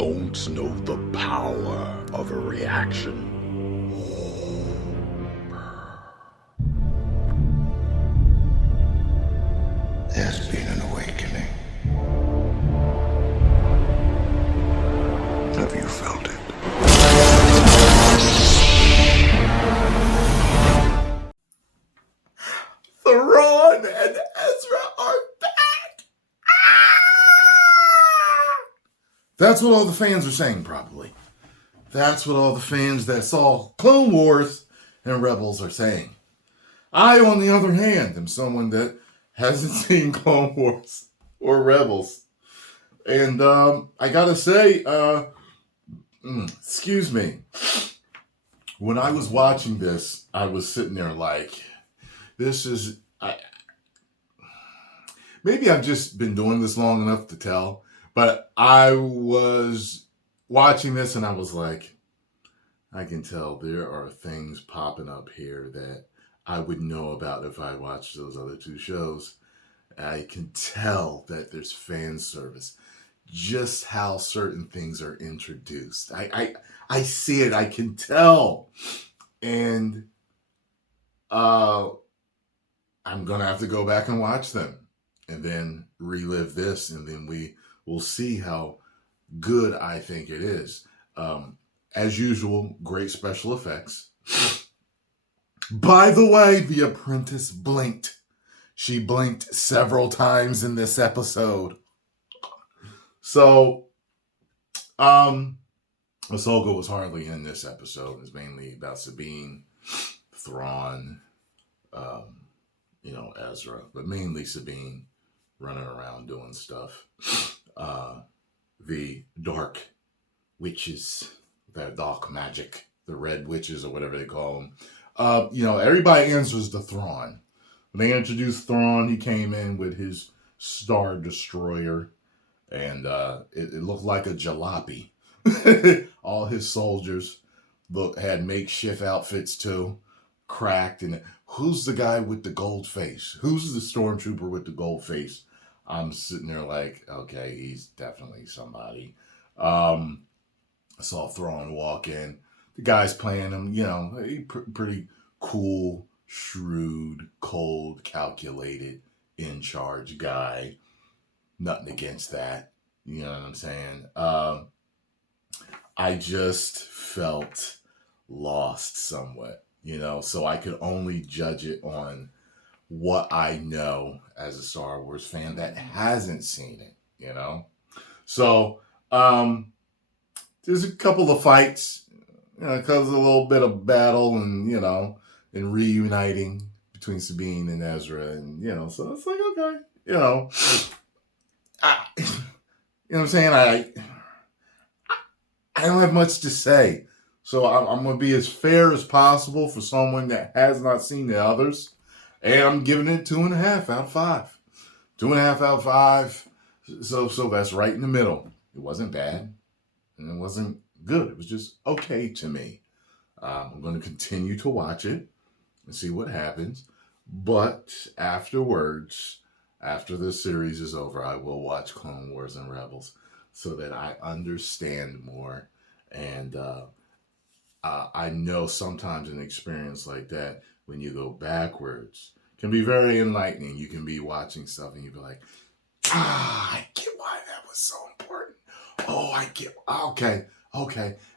don't know the power of a reaction. There's been an awakening. Have you felt it? Tyrone and Ezra are back! That's what all the fans are saying, probably. That's what all the fans that saw Clone Wars and Rebels are saying. I, on the other hand, am someone that hasn't seen Clone Wars or Rebels. And I gotta say, excuse me. When I was watching this, I was sitting there like, maybe I've just been doing this long enough to tell, but I was watching this and I was like, I can tell there are things popping up here that I would know about if I watched those other two shows. I can tell that there's fan service. Just how certain things are introduced. I see it. I can tell. And I'm going to have to go back and watch them and then relive this. And then we will see how good I think it is. As usual, great special effects. By the way, the apprentice blinked. She blinked several times in this episode. So, Ahsoka was hardly in this episode. It's mainly about Sabine, Thrawn, Ezra, but mainly Sabine running around doing stuff. The dark witches, the dark magic, the red witches or whatever they call them. Everybody answers to Thrawn. When they introduced Thrawn, he came in with his Star Destroyer. And it looked like a jalopy. All his soldiers had makeshift outfits too, cracked. And who's the guy with the gold face? Who's the stormtrooper with the gold face? I'm sitting there like, okay, he's definitely somebody. I saw Thrawn walk in. The guy's playing him, pretty cool, shrewd, cold, calculated, in charge guy. Nothing against that. You know what I'm saying? I just felt lost somewhat, so I could only judge it on what I know as a Star Wars fan that hasn't seen it, So, there's a couple of fights, because of a little bit of battle and, and reuniting between Sabine and Ezra. And, so it's like, okay, you know what I'm saying? I don't have much to say. So I'm going to be as fair as possible for someone that has not seen the others. And I'm giving it 2.5 out of 5. 2.5 out of 5. So that's right in the middle. It wasn't bad. And it wasn't good. It was just okay to me. I'm going to continue to watch it and see what happens. But afterwards, after this series is over, I will watch Clone Wars and Rebels so that I understand more. And I know sometimes an experience like that, when you go backwards, can be very enlightening. You can be watching stuff and you be like, I get why that was so important. Oh, I get, okay.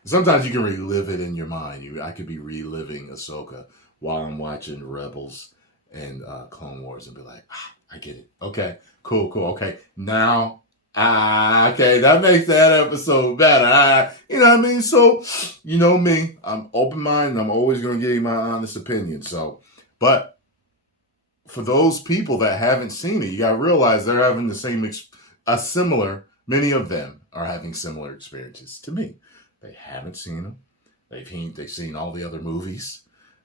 Sometimes you can relive it in your mind. I could be reliving Ahsoka while I'm watching Rebels and Clone Wars and be like, I get it. Okay, cool. Okay, now, okay, that makes that episode better. You know what I mean? So, you know me, I'm open-minded. I'm always going to give you my honest opinion. So, but for those people that haven't seen it, you got to realize they're having the same, many of them are having similar experiences to me. They haven't seen them. They've seen all the other movies.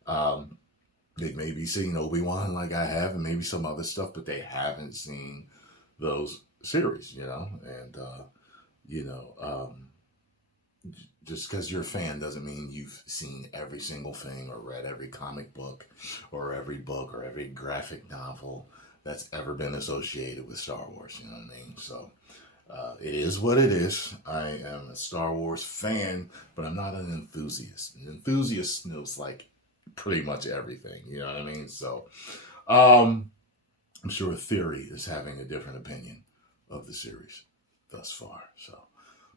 They've maybe seen Obi-Wan like I have, and maybe some other stuff, but they haven't seen those series, and, just because you're a fan doesn't mean you've seen every single thing or read every comic book or every graphic novel that's ever been associated with Star Wars, you know what I mean? So, It is what it is. I am a Star Wars fan, but I'm not an enthusiast. An enthusiast knows like pretty much everything. You know what I mean? So, I'm sure Theory is having a different opinion of the series thus far. So,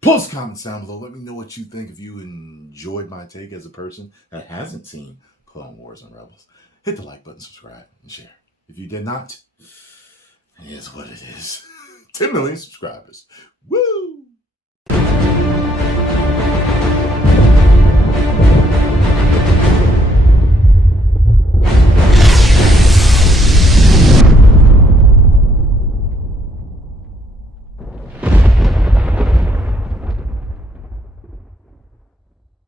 post comments down below. Let me know what you think. If you enjoyed my take as a person that hasn't seen Clone Wars and Rebels, hit the like button, subscribe, and share. If you did not, it is what it is. 10 million subscribers. Woo!